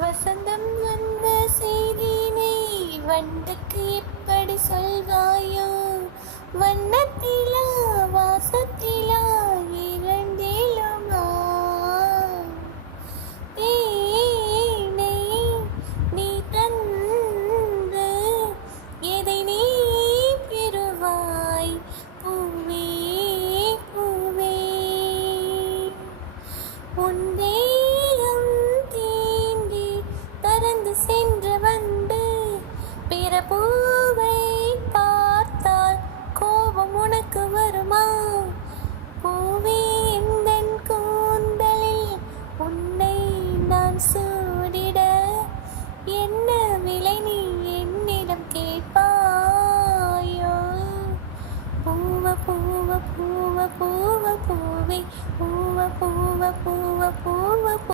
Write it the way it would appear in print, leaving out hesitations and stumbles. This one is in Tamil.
வசந்தம் வந்த செய்தினை வண்டுக்கு எப்படி சொல்வாயோ? வண்ணத்திலா வாசத்திலா இரண்டிலுமா? தேனை நீ தந்து எதை நீ பெறுவாய்? பூவே பூவே உன் தேகம் தீண்டி பறந்து சென்று வந்து பிற பூவை பார்த்தால் கோபம் உனக்கு வருமா? பூவே எந்தன் கூந்தலில் உன்னை நான்